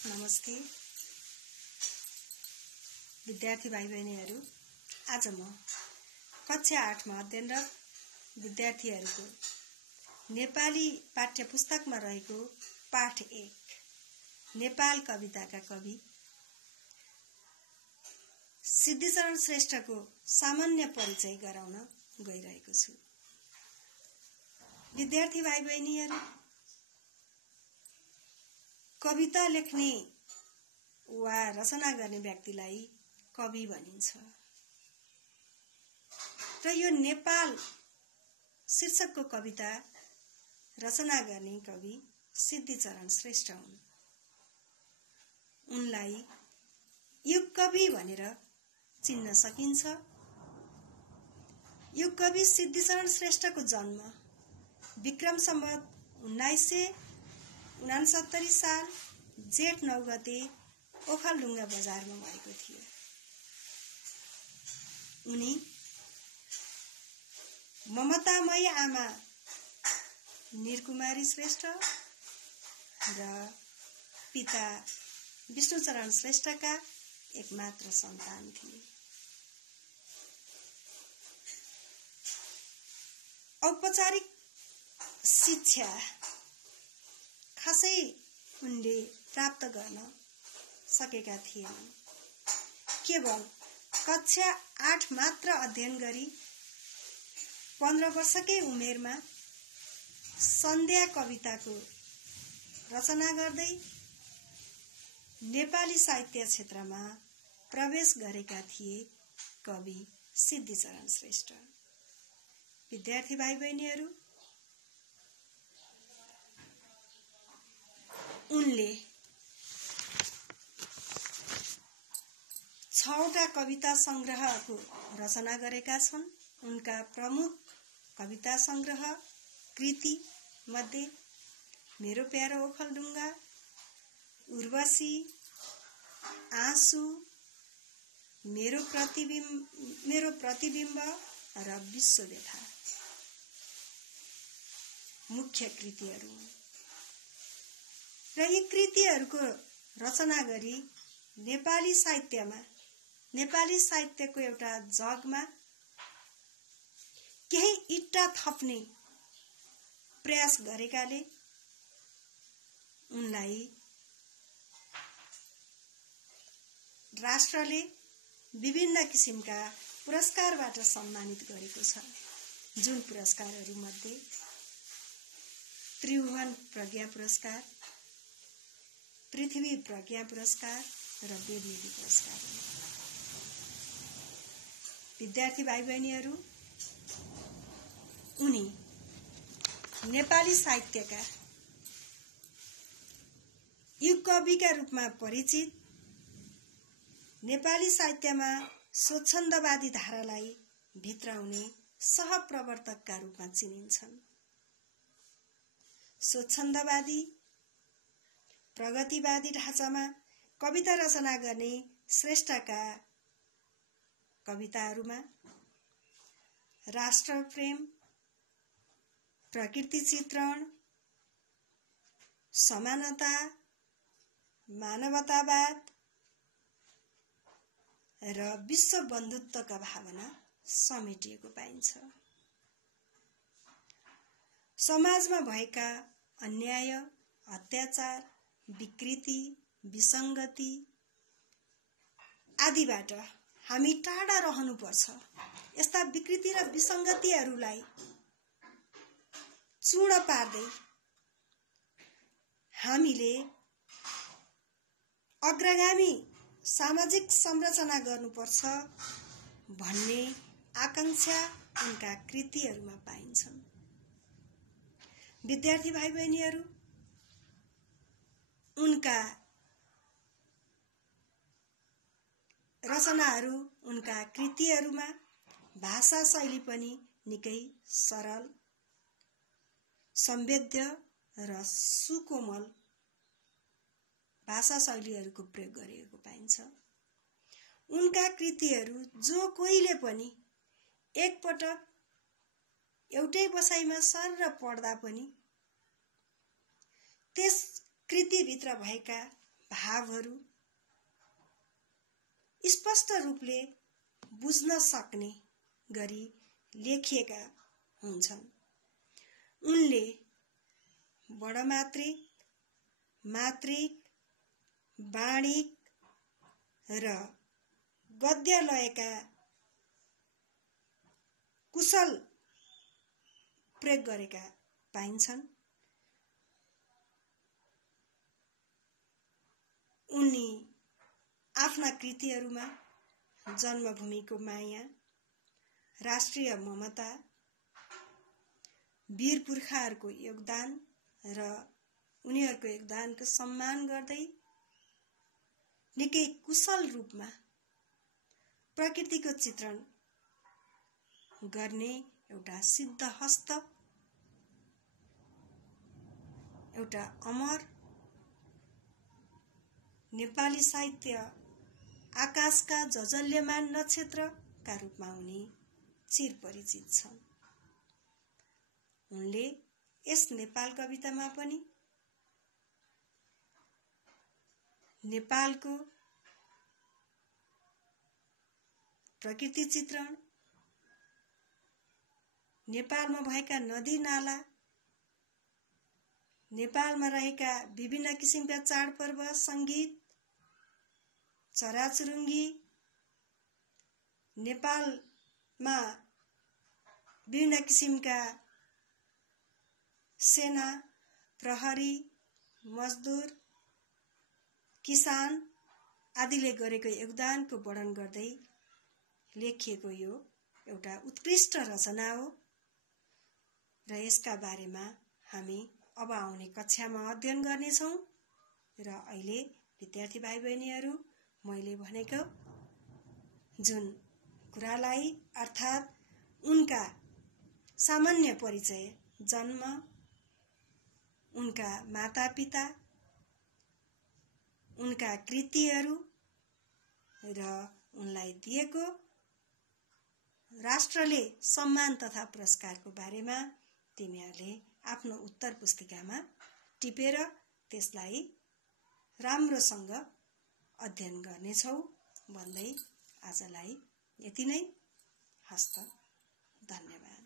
नमस्ते विद्यार्थी भाइ बहिनीहरू। आज म कक्षा 8 मा अध्ययनरत विद्यार्थीहरूको नेपाली पाठ्यपुस्तकमा रहेको पाठ 1 नेपाल कविताका कवि सिद्धिचरण श्रेष्ठको सामान्य परिचय गराउन गइरहेको छु। विद्यार्थी भाइ बहिनीहरू, कविता लेख्ने वा रचना गर्ने व्यक्तिलाई कवि भनिन्छ र यो नेपाल शीर्षकको कविता रचना गर्ने कवि सिद्धिचरण श्रेष्ठ हुन्। उनलाई युग कवि भनेर चिन्न सकिन्छ। युग कवि सिद्धिचरण श्रेष्ठको जन्म विक्रम सम्वत 1969 साल जेठ 9 गते ओखलढुङ्गा बजारमा भएको थियो। उनी ममतामयी आमा निरकुमारी श्रेष्ठ र पिता विष्णुचरण श्रेष्ठका एकमात्र सन्तान थिए। औपचारिक शिक्षा खासै उनले प्राप्त गर्न सकेका थिएनन्। केवल कक्षा 8 मात्र अध्ययन गरी 15 वर्षकै उमेरमा सन्ध्या कविताको रचना गर्दै नेपाली साहित्य क्षेत्रमा प्रवेश गरेका थिए कवि सिद्धिचरण श्रेष्ठ। विद्यार्थी भाइ बहिनीहरू, उनले 6वटा कविता संग्रहको रचना गरेका छन्। उनका प्रमुख कविता संग्रह कृति मध्ये मेरो प्यारो ओखलढुङ्गा, उर्वशी, आँसु, मेरो प्रतिबिम्ब र विश्व व्यथा मुख्य कृतिहरू हुन्। र यी कृतिहरूको रचना गरी नेपाली साहित्यको एउटा जगमा केही इट्टा थप्ने प्रयास गरेकाले उनलाई राष्ट्रले विभिन्न किसिमका पुरस्कारबाट सम्मानित गरेको छ। जुन पुरस्कारहरू मध्ये त्रिभुवन प्रज्ञा पुरस्कार, पृथ्वी प्रज्ञा पुरस्कार र वेदनिधि पुरस्कार हुन्। विद्यार्थी भाइ बहिनीहरू, उनी नेपाली साहित्यका युग कविका रूपमा परिचित, नेपाली साहित्यमा स्वच्छन्दवादी धारालाई भित्राउने सहप्रवर्तकका रूपमा चिनिन्छन्। स्वच्छन्दवादी प्रगतिवादी ढाँचामा कविता रचना गर्ने श्रेष्ठका कविताहरूमा राष्ट्रप्रेम, प्रकृति चित्रण, समानता, मानवतावाद र विश्व बन्धुत्वका भावना समेटिएको पाइन्छ। समाजमा भएका अन्याय, अत्याचार, विकृति, विसङ्गति आदिबाट हामी टाढा रहनुपर्छ। यस्ता विकृति र विसङ्गतिहरूलाई चूर्ण पार्दै हामीले अग्रगामी सामाजिक संरचना गर्नुपर्छ भन्ने आकांक्षा उनका कृतिहरूमा पाइन्छन्। विद्यार्थी भाइ बहिनीहरू, उनका रचनाहरू, उनका कृतिहरूमा भाषा शैली पनि निकै सरल, संवेद्य र सुकोमल भाषा शैलीहरूको प्रयोग गरिएको पाइन्छ। उनका कृतिहरू जो कोहीले पनि एकपटक एउटै बसाइमा सर पढ्दा पनि त्यस कृतिभित्र भएका भावहरू स्पष्ट रूपले बुझ्न सक्ने गरी लेखिएका हुन्छन्। उनले बडमात्रिक, मात्रिक, वाणिक र गद्यालयका कुशल प्रयोग गरेका पाइन्छन्। उनी आफ्ना कृतिहरूमा जन्मभूमिको माया, राष्ट्रिय ममता, वीर पुर्खाहरूको योगदान र उनीहरूको योगदानको सम्मान गर्दै निकै कुशल रूपमा प्रकृतिको चित्रण गर्ने एउटा सिद्धहस्त, एउटा अमर नेपाली साहित्य आकाशका जजल्यमान नक्षत्रका रूपमा उनी चिरपरिचित छन्। उनले यस नेपाल कवितामा पनि नेपालको प्रकृति चित्रण, नेपालमा भएका नदी नाला, नेपालमा रहेका विभिन्न किसिमका चाडपर्व, संगीत, चराचुरुङ्गी, नेपालमा विभिन्न किसिमका सेना, प्रहरी, मजदुर, किसान आदिले गरेको योगदानको वर्णन गर्दै लेखिएको यो एउटा उत्कृष्ट रचना हो र यसका बारेमा हामी अब आउने कक्षामा अध्ययन गर्नेछौँ। र अहिले विद्यार्थी भाइ बहिनीहरू, मैले भनेको जुन कुरालाई अर्थात् उनका सामान्य परिचय, जन्म, उनका मातापिता, उनका कृतिहरू र उनलाई दिएको राष्ट्रले सम्मान तथा पुरस्कारको बारेमा तिमीहरूले आफ्नो उत्तर पुस्तिकामा टिपेर त्यसलाई राम्रोसँग अध्ययन गर्नेछौ भन्दै आजलाई यति नै। हस्त। धन्यवाद।